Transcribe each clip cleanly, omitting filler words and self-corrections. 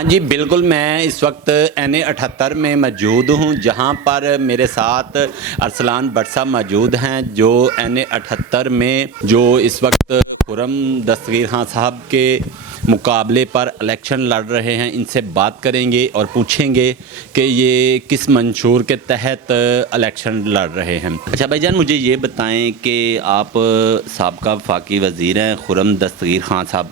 हाँ जी, बिल्कुल। मैं इस वक्त NA 78 में मौजूद हूँ, जहाँ पर मेरे साथ अरसलान भट्ट साहब मौजूद हैं, जो NA 78 में जो इस वक्त खुर्रम दस्तगीर खान साहब के मुकाबले पर इलेक्शन लड़ रहे हैं। इनसे बात करेंगे और पूछेंगे कि ये किस मंशूर के तहत इलेक्शन लड़ रहे हैं। अच्छा भाईजान, मुझे ये बताएं कि आप साबका वफाकी वज़ीर हैं खुर्रम दस्तगीर खान साहब,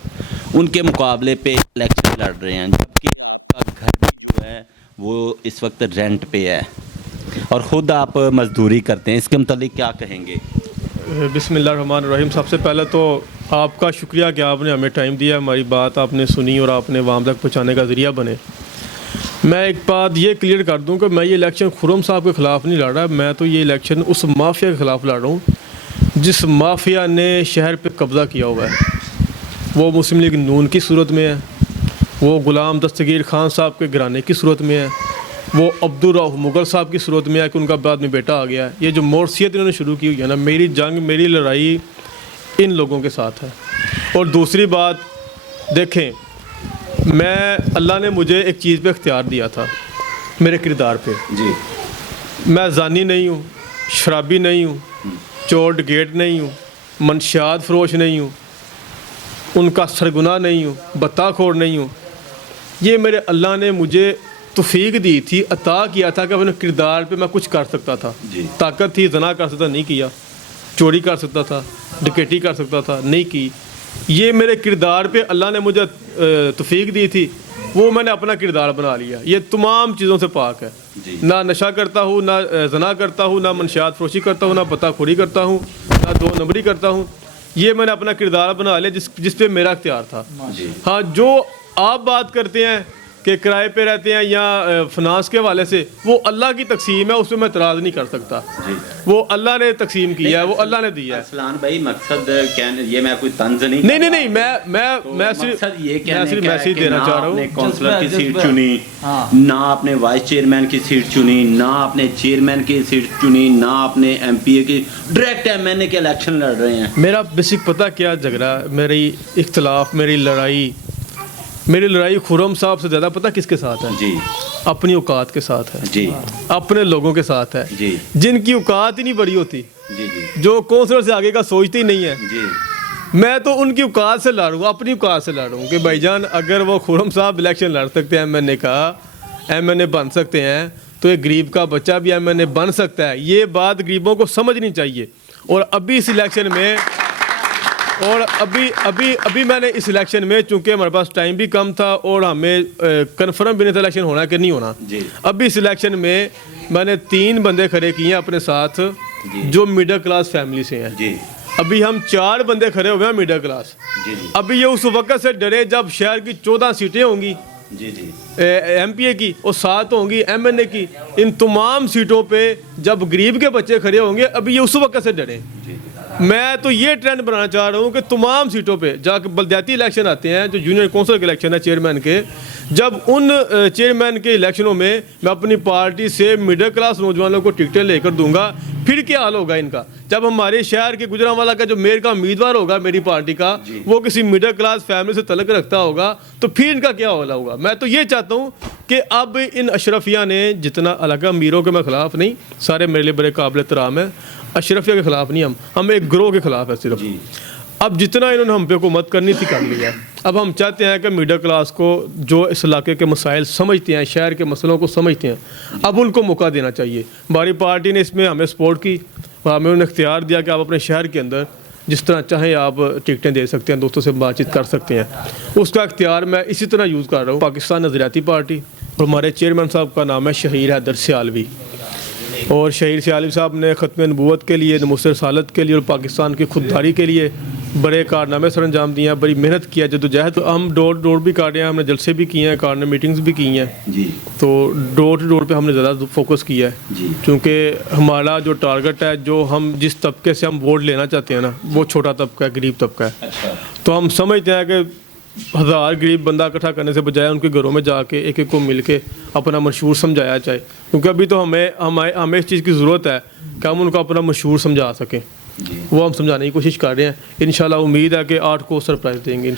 उनके मुकाबले पे इलेक्शन लड़ रहे हैं, जबकि उनका घर जो है वो इस वक्त रेंट पे है और ख़ुद आप मजदूरी करते हैं। इसके मुतालिक क्या कहेंगे? बिस्मिल्लाहिर्रहमानिर्रहीम। सबसे पहले तो आपका शुक्रिया कि आपने हमें टाइम दिया, हमारी बात आपने सुनी और आपने वहाँ तक पहुँचाने का ज़रिया बने। मैं एक बात ये क्लियर कर दूँ कि मैं ये इलेक्शन खुर्रम साहब के ख़िलाफ़ नहीं लड़ रहा। मैं तो ये इलेक्शन उस माफिया के ख़िलाफ़ लड़ रहा हूँ जिस माफिया ने शहर पर कब्ज़ा किया हुआ है। वो मुस्लिम लीग नून की सूरत में है, वो ग़ुलाम दस्तगीर खान साहब के घराने की सूरत में है, वो अब्दुल रऊफ़ मुग़ल साहब की सूरत में है कि उनका बाद में बेटा आ गया है। ये जो मोर्सियत इन्होंने शुरू की हुई है ना, मेरी जंग, मेरी लड़ाई इन लोगों के साथ है। और दूसरी बात देखें, मैं अल्लाह ने मुझे एक चीज़ पे इख्तियार दिया था, मेरे किरदार पे जी। मैं ज़ानी नहीं हूँ, शराबी नहीं हूँ, चोर डकैत नहीं हूँ, मंशियात फरोश नहीं हूँ, उनका सरगुना नहीं हूँ, बत्ताखोर नहीं हूँ। ये मेरे अल्लाह ने मुझे तौफीक दी थी, अता किया था कि अपने किरदार पे मैं कुछ कर सकता था। ताकत थी, जना कर सकता, नहीं किया। चोरी कर सकता था, डकैती कर सकता था, नहीं की। ये मेरे किरदार पे अल्लाह ने मुझे तौफीक दी थी, वो मैंने अपना किरदार बना लिया। ये तमाम चीज़ों से पाक है। ना नशा करता हूँ, ना जना करता हूँ, ना मनशियात फरोशी करता हूँ, ना बत्ताखोरी करता हूँ, ना दो नंबरी करता हूँ। ये मैंने अपना किरदार बना लिया जिस पे मेरा इख्तियार था। हाँ, जो आप बात करते हैं कि किराए पे रहते हैं या फिनांस के हवाले से, वो अल्लाह की तकसीम है, उस पर मैं इतराज़ नहीं कर सकता। वो अल्लाह ने तकसीम किया है, वो अल्लाह ने दिया है। अरसलान भाई, मकसद कहने ये मैं कोई तंज नहीं नहीं, मैं सिर्फ मैसेज देना चाह रहा हूँ। काउंसलर की सीट चुनी, ना आपने वाइस चेयरमैन की सीट चुनी, ना आपने चेयरमैन की सीट चुनी, ना आपने MPA की, डायरेक्ट MNA के इलेक्शन लड़ रहे हैं। मेरा बेसिक पता क्या झगड़ा, मेरी इख्तलाफ, मेरी लड़ाई खुर्रम साहब से ज़्यादा पता किसके साथ है? जी। अपनी औकात के साथ है जी। अपने लोगों के साथ है जी। जिनकी औकात ही नहीं बड़ी होती। जी जी। जो काउंसलर से आगे का सोचते ही नहीं है। जी। मैं तो उनकी औकात से लड़ रहा हूँ, अपनी औकात से लड़ रहा हूँ कि भाईजान, अगर वो खुर्रम साहब इलेक्शन लड़ सकते हैं, MNA का MNA बन सकते हैं, तो एक गरीब का बच्चा भी MNA बन सकता है। ये बात गरीबों को समझनी चाहिए। और अभी इस इलेक्शन में अभी मैंने इस इलेक्शन में, चूंकि हमारे पास टाइम भी कम था और हमें कंफर्म भी नहीं था इलेक्शन होना कि नहीं होना, अभी इस इलेक्शन में मैंने 3 बंदे खड़े किए हैं अपने साथ जो मिडिल क्लास फैमिली से हैं। अभी हम 4 बंदे खड़े हुए हैं मिडिल क्लास। अभी ये उस वक्त से डरे जब शहर की 14 सीटें होंगी MPA की और 7 होंगी MNA की। इन तमाम सीटों पे जब गरीब के बच्चे खड़े होंगे, अभी ये उस वक्त से डरे। मैं तो ये ट्रेंड बनाना चाह रहा हूँ कि तमाम सीटों पे जाकर बलदियाती इलेक्शन आते हैं, जो जूनियर काउंसिल के इलेक्शन है चेयरमैन के, जब उन चेयरमैन के इलेक्शनों में मैं अपनी पार्टी से मिडिल क्लास नौजवानों को टिकटें लेकर दूंगा, फिर क्या हाल होगा इनका? जब हमारे शहर के गुजरांवाला का जो मेयर का उम्मीदवार होगा मेरी पार्टी का, वो किसी मिडिल क्लास फैमिली से तलक रखता होगा, तो फिर इनका क्या हाल होगा? मैं तो ये चाहता हूँ कि अब इन अशरफिया ने जितना अलग, अमीरों के मैं ख़िलाफ़ नहीं, सारे मेरे लिए बड़े काबिल एहतराम है, अशरफिया के ख़िलाफ़ नहीं, हम एक ग्रोह के ख़िलाफ़ है सिर्फ। अब जितना इन्होंने हम पे हुकूमत करनी थी कर लिया। अब हम चाहते हैं कि मिडिल क्लास को, जो इस इलाके के मसाइल समझते हैं, शहर के मसलों को समझते हैं, अब उनको मौका देना चाहिए। हमारी पार्टी ने इसमें हमें सपोर्ट की, हमें उन्हें इख्तियार दिया कि आप अपने शहर के अंदर जिस तरह चाहें आप टिकटें दे सकते हैं, दोस्तों से बातचीत कर सकते हैं। उसका इख्तियार मैं इसी तरह यूज़ कर रहा हूँ। पाकिस्तान नज़रियाती पार्टी, और हमारे चेयरमैन साहब का नाम है शहीर हैदर सियालवी, और शहीर सियालवी साहब ने ख़त्म नबूवत के लिए, नमूस रसालत के लिए और पाकिस्तान की खुददारी के लिए बड़े कारनामे सर अंजाम दिए हैं, बड़ी मेहनत किया, जद्दोजहद। तो हम डोर भी काटे हैं, हमने जलसे भी किए हैं, कारने मीटिंग्स भी की हैं। तो डोर टू डोर पे हमने ज़्यादा फोकस किया है, क्योंकि हमारा जो टारगेट है, जो हम जिस तबके से हम वोट लेना चाहते हैं ना, वो छोटा तबका है, गरीब तबका है। अच्छा। तो हम समझते हैं कि 1000 गरीब बंदा इकट्ठा करने से बजाय उनके घरों में जाके एक एक को मिल के अपना मशहूर समझाया जाए, क्योंकि अभी तो हमें इस चीज़ की ज़रूरत है कि हम उनको अपना मशहूर समझा सकें। वो हम समझाने की कोशिश कर रहे हैं। इंशाल्लाह उम्मीद है कि 8 को सरप्राइज़ देंगे।